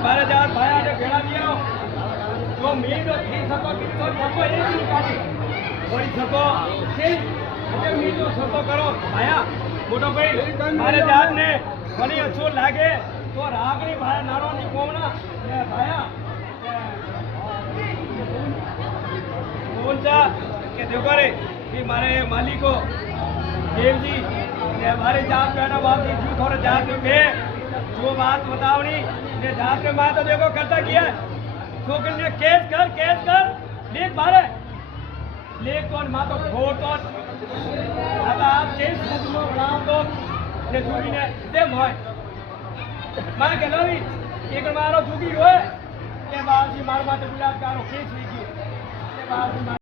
बारे जार भाया ने भेड़ा दिया जो मीट थी सको कितो सको ये भी काटी कोई सको से अरे मीट सको करो भाया मोटो भाई मारे जार ने મને अच्छो लागे तो रागनी भाया नारो ની કોમના ને ભાયા बोलता कि देखो रे कि मारे मालिको देव जी ने हमारे जात पे ना बात की थोड़ा जात पे जो बात बतावनी ने जात में मां तो देखो करता किया छोकरी ने केस कर लेख मारे लेख तो मां तो फोटो अब आप केस मुकदमा नाम तो ने छोकरी ने दे मोय मां के लो एक मारो छोकरी होए के बाद जी मार माटे बलात्कार केस लीजिए के बाद